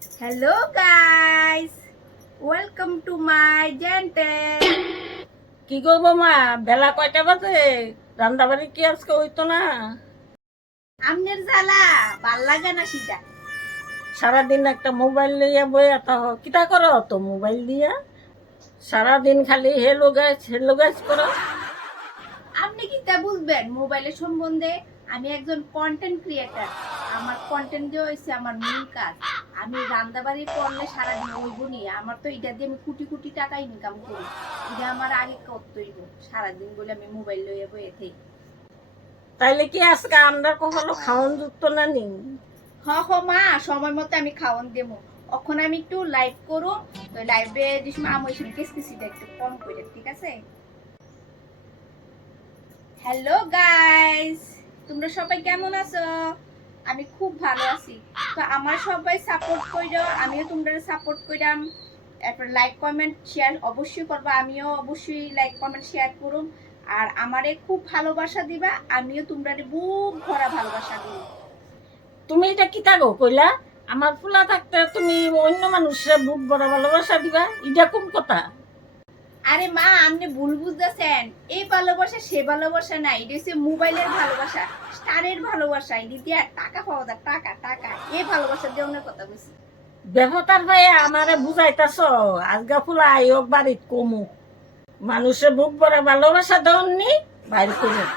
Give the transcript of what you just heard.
Hello guys, welcome to my channel. কি করবো মা, বেলা কয়টা বাজে? রান্না বাড়ি কি আজকে হইতো না? আমনের জ্বালা ভাল লাগে না সিটা। সারাদিন একটা মোবাইল লইয়া বইয়া থাকো, কিটা করো তো মোবাইল দিয়া? সারাদিন খালি হেলো গাইজ করো। আপনি কি তা বুঝবেন মোবাইলের সম্বন্ধে? আমি একজন কন্টেন্ট ক্রিয়েটার। আমার কন্টেন্ট দিয়ে হয়েছে আমার মূল কাজ। আমি রান্নাবাড়ি করলে সারাদিন ওইবনি, আমার তো এটা দিয়ে আমি কোটি কোটি টাকা ইনকাম করি। এটা আমার আগে করতেইব, সারাদিন বলে আমি মোবাইল লইয়া বইয়ে থাকি। তাইলে কি আজকে আমরা কখনো খাওয়ান যুক্ত না নি? মা, সময় মতো আমি খাওয়ান দেবো। এখন আমি একটু লাইভ করুম, তো লাইভে যে সময় আমার সঙ্গে কিসকিসিটা একটু কম করে, ঠিক আছে? হ্যালো গাইস, তোমরা সবাই কেমন আছো? আমি খুব ভালো আছি। তো আমার সবাই সাপোর্ট কইরো, আমিও তোমরা সাপোর্ট কইরাম। এরপর লাইক কমেন্ট শেয়ার অবশ্যই করবা, আমিও অবশ্যই লাইক কমেন্ট শেয়ার করুম। আর আমারে খুব ভালোবাসা দিবা, আমিও তোমরা বুক ভরা ভালোবাসা দিব। তুমি এটা কিটা গো কইলা? আমার ফুলা থাকতে তুমি অন্য মানুষের বুক বড় ভালোবাসা দিবা, এটা কোন কথা? আরে মা, আপনি ভুল বুঝতেছেন। এই ভালোবাসা সে ভালোবাসা না, এটা হচ্ছে মোবাইলের ভালোবাসা, স্টারের ভালোবাসা। এটা দিয়ে টাকা পাওয়া যায়, টাকা টাকা। এই ভালোবাসার জন্য কথা বলছি। দেবতার ভাই আমারে বুঝাইতাছ, আজগা ফুলা আয়োগ বাড়িত কমু, মানুষের বুক বড় ভালোবাসা দেওয়ার নি বাইর করুন।